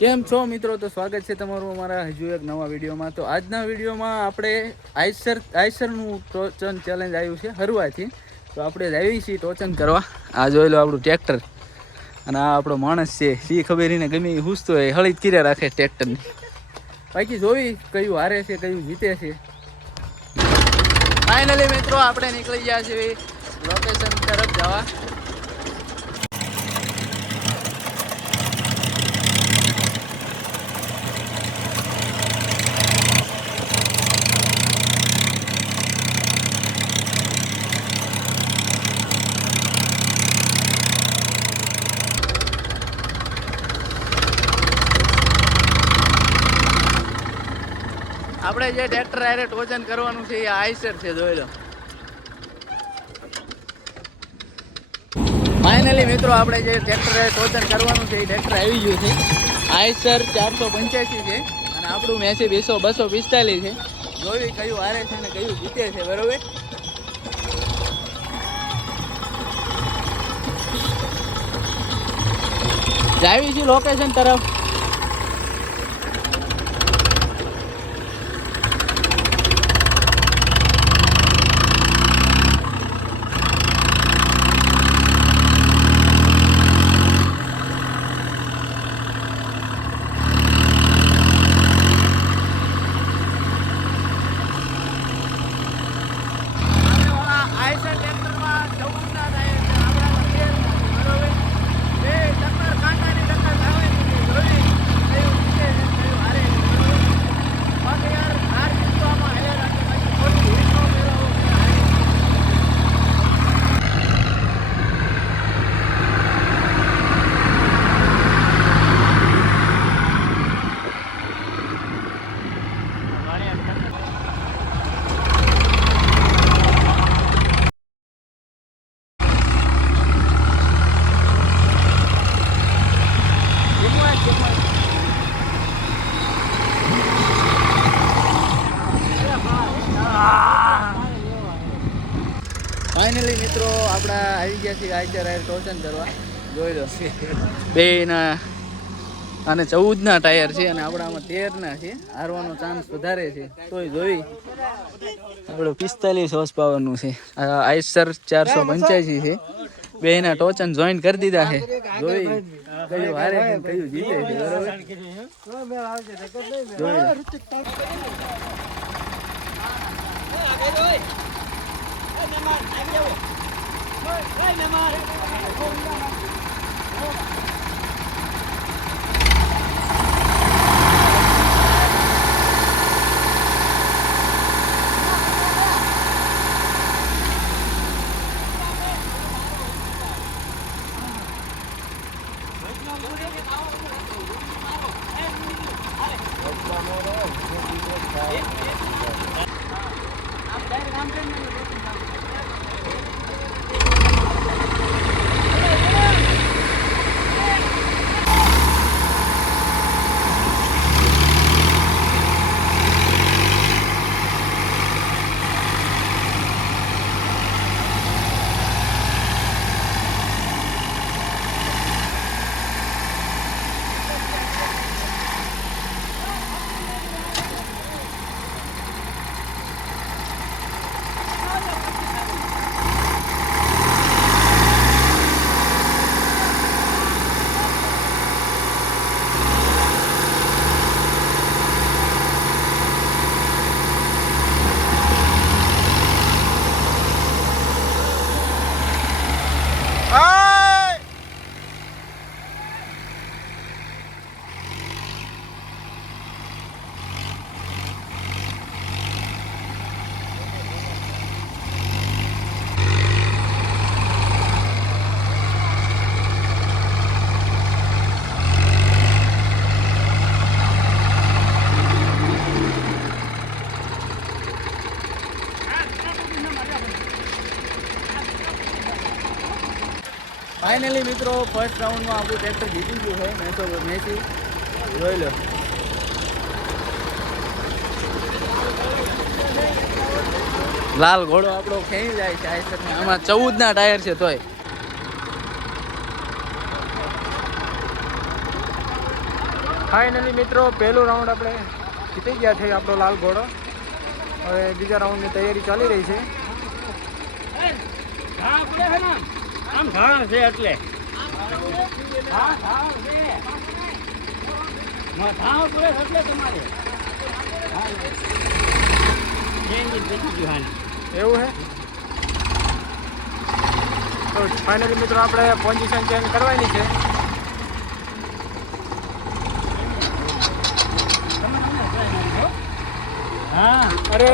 કેમ છો મિત્રો? તો સ્વાગત છે તમારું અમારા હજુ એક નવા વિડીયોમાં. તો આજના વિડીયોમાં આપણે આઈસરનું ટોચન ચેલેન્જ આવ્યું છે હરવાથી. તો આપણે આવી છીએ ટોચન કરવા. આ જોઈ લો આપણું ટ્રેક્ટર અને આ આપણો માણસ છે. સી ખબર એને ગમે હુસતો હોય હળી જ કર્યા રાખે ટ્રેક્ટરની. બાકી જોઈ કયું હારે છે કયું જીતે છે. ફાઇનલી મિત્રો આપણે નીકળી ગયા છીએ લોકેશન તરફ જવા. આપણે જે ટ્રેક્ટર આરે ટોચન કરવાનું છે એ આઈસર છે, જોઈ લો. ફાઇનલી મિત્રો આપણે જે ટ્રેક્ટર ટોચન કરવાનું છે એ ટ્રેક્ટર આવી ગયું છે. આઈસર 485 છે અને આપણું મેસી 245 છે. જોઈ કયું હારે છે ને કયું જીતે છે, બરોબર. જાવી છે લોકેશન તરફ. ફાઇનલી મિત્રો આપણા આવી ગયા છીએ આઈસર આયર ટોચન કરવા. જોઈ લો બેના અને 14ના ટાયર છે અને આપણામાં 13ના છે. હારવાનો ચાન્સ વધારે છે તોય જોઈ આપણું 45 હોર્સ પાવરનું છે. આઈસર 485 છે. બેના ટોચન જોઈન કરી દીધા છે. જોઈ કયું હારે છે કયું જીતે છે, બરોબર. ફાઇનલી મિત્રો ફર્સ્ટ રાઉન્ડમાં આપણું ટ્રેક્ટર જીતી ગયું છે મેસી. જોઈ લો લાલ ઘોડો આપણો ખેંચી જાય છે આઈસરમાં. આમાં 14ના ટાયર છે તોય ફાઇનલી મિત્રો પહેલું રાઉન્ડ આપણે જીતી ગયા છે. આપણો લાલ ઘોડો. હવે બીજા રાઉન્ડની તૈયારી ચાલી રહી છે. આમ ધારણ છે એટલે તમારે એવું હે. તો ફાઇનલી મિત્રો આપણે પોઝિશન ચેન્જ કરવાની છે. હા અરે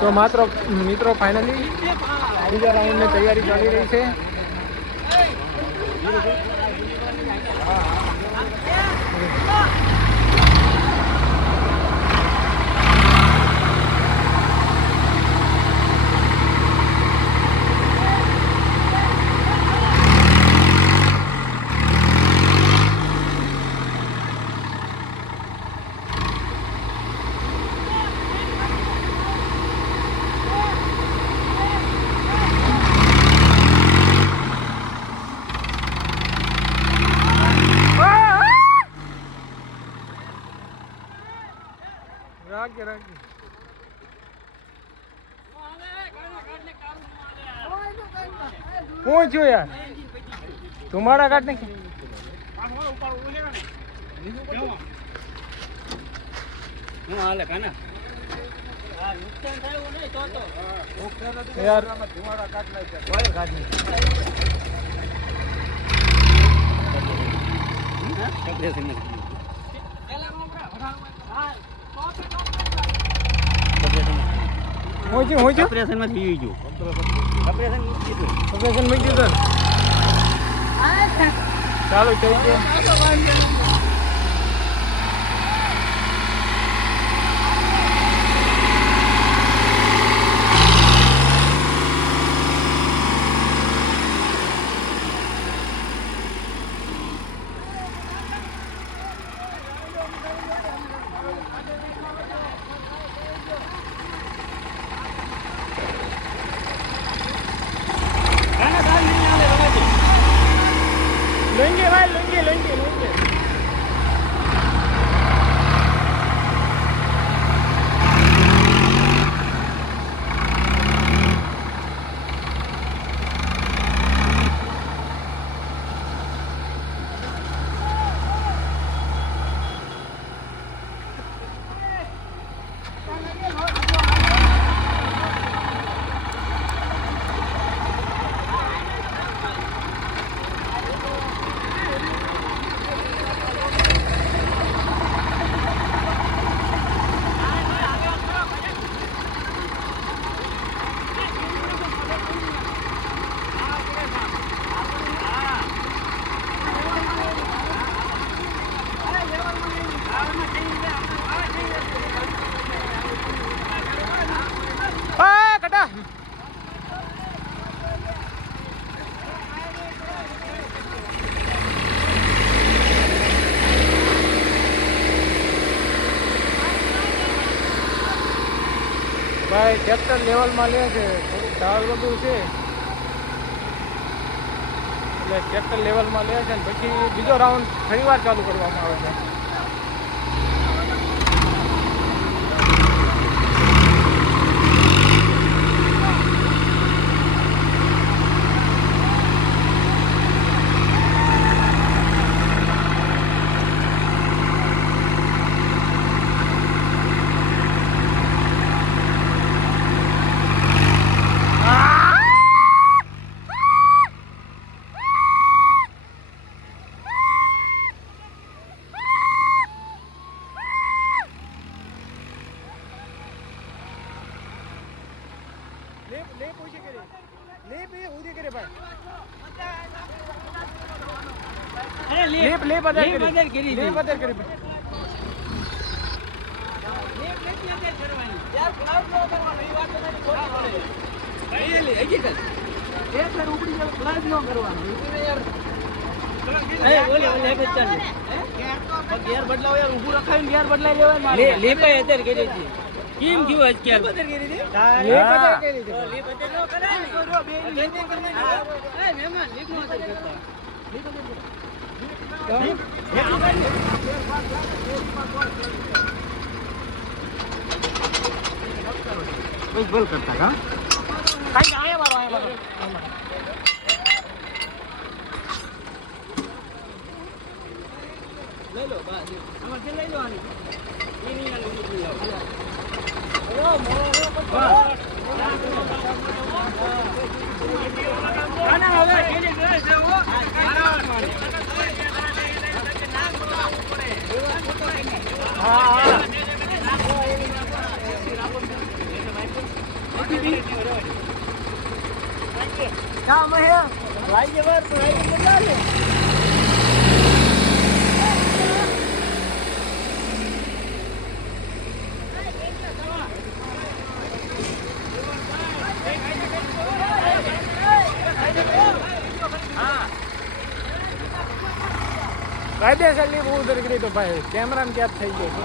તો માત્ર મિત્રો ફાઇનલી બીજા રાઉન્ડની તૈયારી ચાલી રહી છે. રાખજે હું છું યાર તમારા કાઢ નાખી હું હાલે કાના યાર હું છું ઓપરેશન માં થઈ ગયું ઓપરેશન મૂકી દીધું ચાલુ થઈ ગયું. लेंगे भाई लेंगे लेंगे लेंगे ભાઈ ટ્રેક્ટર લેવલમાં લે છે, થોડુંક ઢાળ બધું છે એટલે ટ્રેક્ટર લેવલમાં લે છે ને પછી બીજો રાઉન્ડ ફરીવાર ચાલુ કરવામાં આવે છે. ले पूछे करे ले पे उधर करे भाई अरे ले बदल करे ले बदल ले बदल करे કેમ થયું બોલ કરતા હા કાઈ આયા મારો લઈ લો બસ આમાં કે લઈ લો આની એ નહીં આલે લઈ લો આના હવે કેલી ગયો છે હો કાયદેસરની બહુ ઉધર કરી તો ભાઈ કેમેરા કેદ થઈ ગયો છે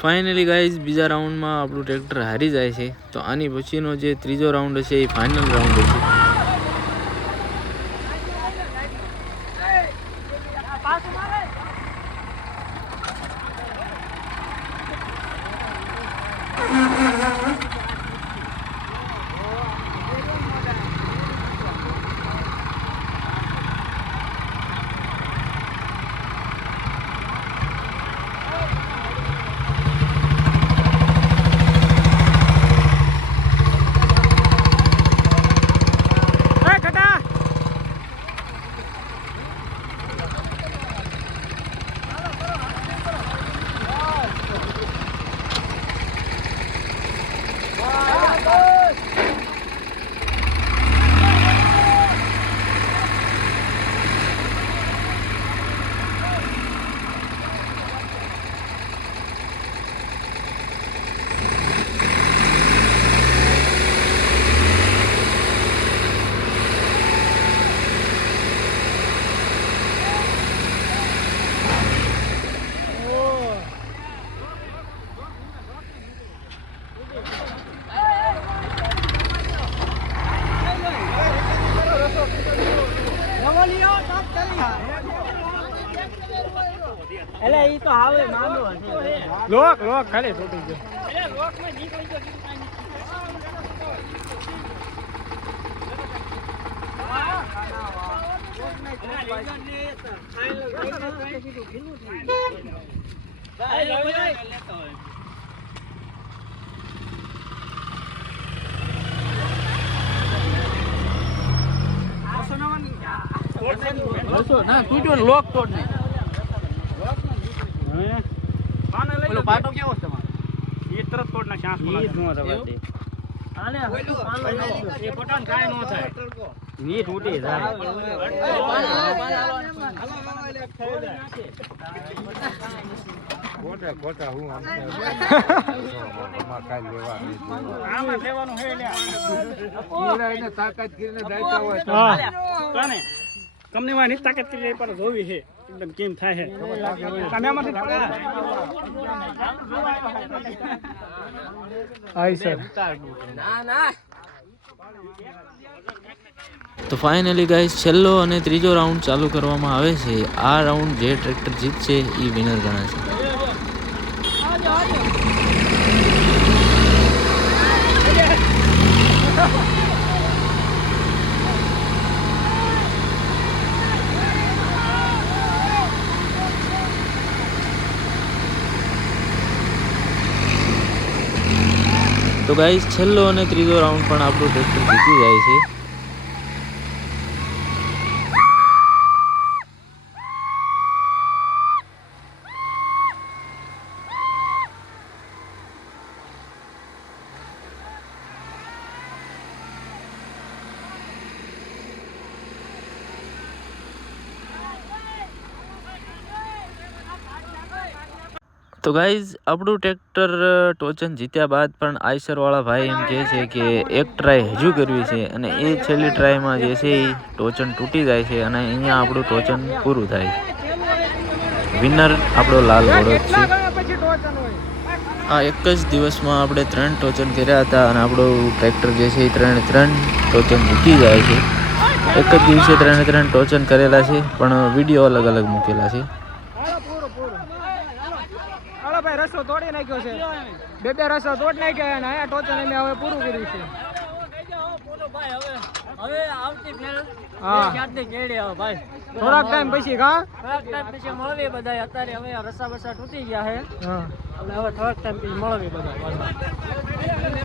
ફાઇનલી ગાઈઝ બીજા રાઉન્ડમાં આપણું ટ્રેક્ટર હારી જાય છે. તો આની પછીનો જે ત્રીજો રાઉન્ડ હશે એ ફાઇનલ રાઉન્ડ હશે. એટલે ઈ તો આવે માંડો હશે લોક ખાલી તૂટી ગયો એટલે લોક માં નીકળી ગયો ના તૂટ્યો ને લોક તોડ નહીં. પેલો પાટો કેવો છે તમારો? એ તરત તોડ ના ચાન્સ એ જ નો રવા દે આલે એ પોટાન કાઈ નો થાય ઈ તૂટી જાય ખોટા હું આમાં કાઈ લેવા આમાં લેવાનું હે લ્યા એને તાકાત કરીને દાયતા હોય તો કાને કંપનીમાં ની તાકાત કરી પર જોવી છે એકદમ કેમ થાય છે તમે આમાંથી હાય સર તો ફાઇનલી ગાઈસ છેલ્લો અને ત્રીજો રાઉન્ડ ચાલુ કરવામાં આવે છે. આ રાઉન્ડ જે ટ્રેક્ટર જીતશે એ વિનર ગણાશે. તો ગાઈસ છેલ્લો અને ત્રીજો રાઉન્ડ પણ આપણું ટ્રેક્ટર જીતી જાય છે. તો ગાઈઝ આપણું ટ્રેક્ટર ટોચન જીત્યા બાદ પણ આઈસરવાળા ભાઈ એમ કહે છે કે એક ટ્રાય હજુ કરવી છે અને એ છેલ્લી ટ્રાયમાં જે છે એ ટોચન તૂટી જાય છે અને અહીંયા આપણું ટોચન પૂરું થાય છે. વિનર આપણો લાલ ઘોડો જ છે. આ એક જ દિવસમાં આપણે 3 ટોચન કર્યા હતા અને આપણું ટ્રેક્ટર જે છે એ 3 ટોચન જીતી જાય છે. એક જ દિવસે 3 ટોચન કરેલા છે પણ વિડીયો અલગ અલગ મૂકેલા છે. ભાઈ રસ્તો તોડી નાખ્યો છે. બે રસ્તો તોડી નાખ્યા અને અહીંયા ટોચન અમે હવે પૂરું કર્યું છે. થોડાક ટાઈમ પછી મળવી બધા અત્યારે હવે રસ્તા બસ્તા તૂટી ગયા છે. હવે થોડાક ટાઈમ પછી મળવી બધા.